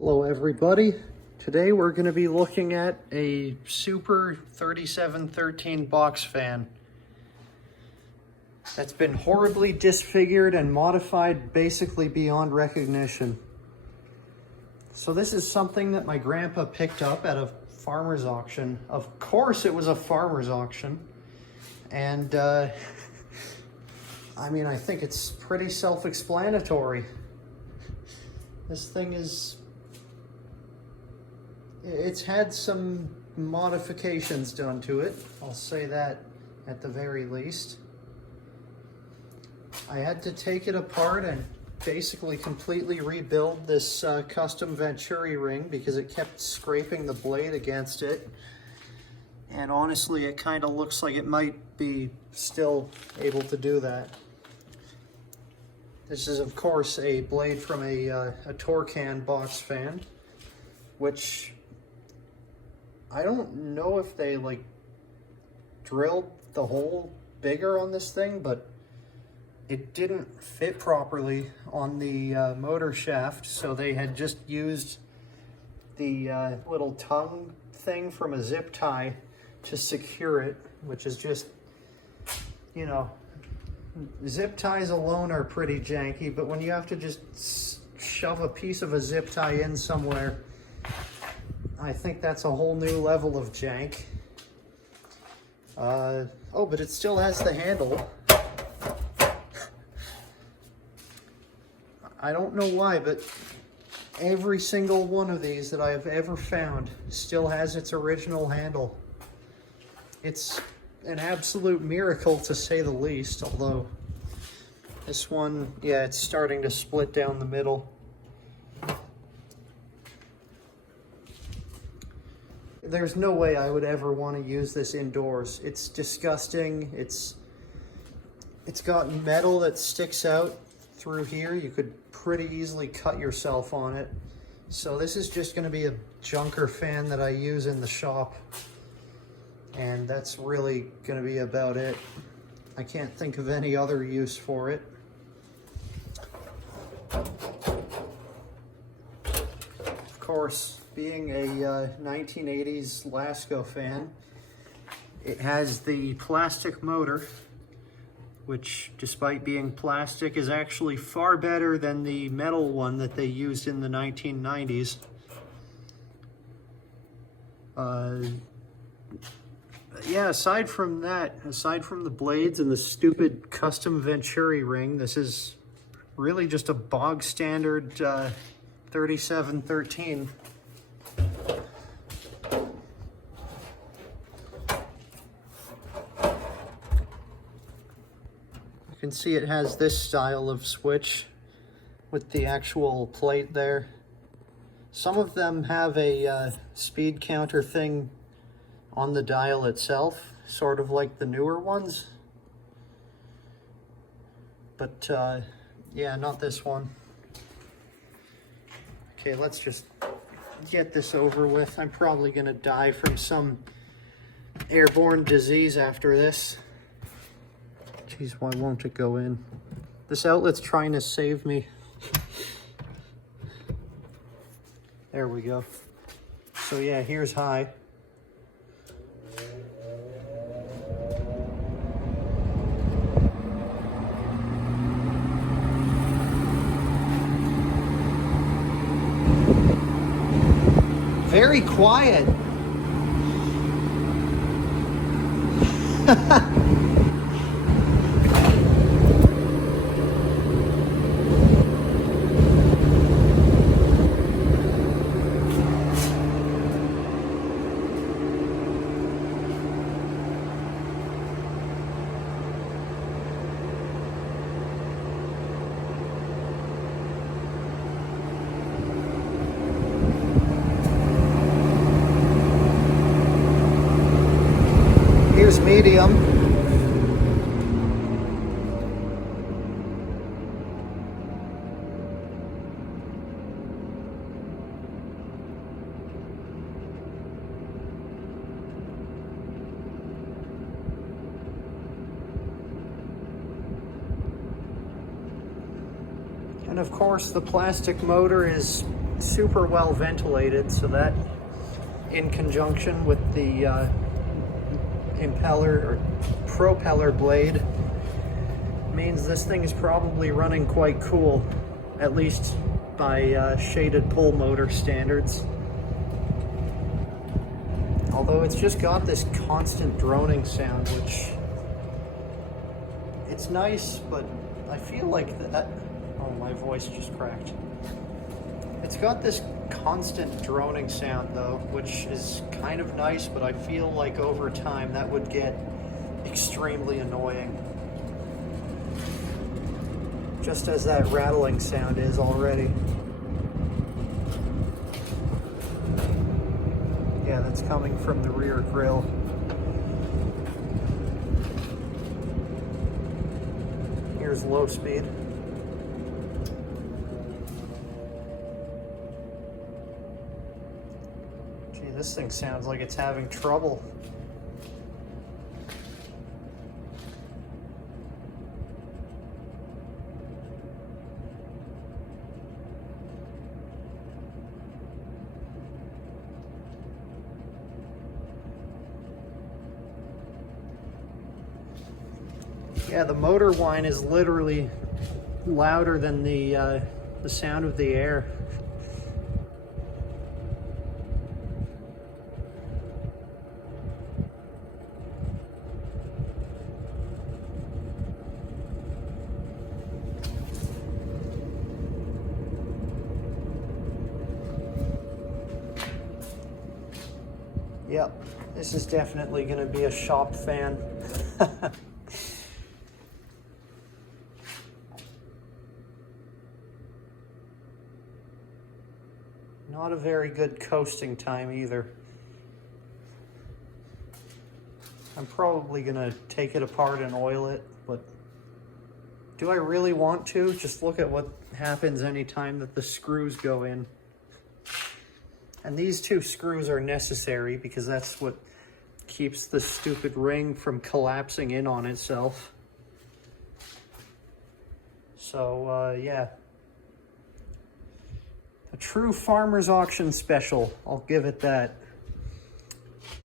Hello everybody. Today we're going to be looking at a Super 3713 box fan that's been horribly disfigured and modified basically beyond recognition. So this is something that my grandpa picked up at a farmer's auction. Of course it was a farmer's auction. And I think it's pretty self-explanatory. This thing it's had some modifications done to it. I'll say that at the very least. I had to take it apart and basically completely rebuild this custom Venturi ring because it kept scraping the blade against it. And honestly, it kind of looks like it might be still able to do that. This is, of course, a blade from a Torcan box fan, which I don't know if they drilled the hole bigger on this thing, but it didn't fit properly on the motor shaft, so they had just used the little tongue thing from a zip tie to secure it, which is just, you know, zip ties alone are pretty janky, but when you have to just shove a piece of a zip tie in somewhere, I think that's a whole new level of jank. Oh, but it still has the handle. I don't know why, but every single one of these that I have ever found still has its original handle. It's an absolute miracle, to say the least, although this one, yeah, it's starting to split down the middle. There's no way I would ever want to use this indoors. It's disgusting. It's got metal that sticks out through here. You could pretty easily cut yourself on it. So this is just going to be a junker fan that I use in the shop. And that's really going to be about it. I can't think of any other use for it. Of course, being a 1980s Lasko fan, it has the plastic motor, which, despite being plastic, is actually far better than the metal one that they used in the 1990s. Yeah, aside from the blades and the stupid custom Venturi ring, this is really just a bog standard 3713. You can see it has this style of switch with the actual plate there. Some of them have a speed counter thing on the dial itself, sort of like the newer ones. But yeah, not this one. Okay, let's just get this over with. I'm probably gonna die from some airborne disease after this. Jeez, why won't it go in? This outlet's trying to save me. There we go. So yeah, here's high. Very quiet. Here's medium. And of course the plastic motor is super well ventilated, so that in conjunction with the impeller or propeller blade means this thing is probably running quite cool, at least by shaded pull motor standards. Although it's just got this constant droning sound, which it's nice, but I feel like oh, my voice just cracked. It's got this constant droning sound though, which is kind of nice, but I feel like over time that would get extremely annoying. Just as that rattling sound is already. Yeah, that's coming from the rear grille. Here's low speed. Gee, this thing sounds like it's having trouble. Yeah, the motor whine is literally louder than the sound of the air. Yep, this is definitely going to be a shop fan. Not a very good coasting time either. I'm probably gonna take it apart and oil it, but do I really want to? Just look at what happens anytime that the screws go in. And these two screws are necessary because that's what keeps the stupid ring from collapsing in on itself. So, yeah. A true farmer's auction special, I'll give it that.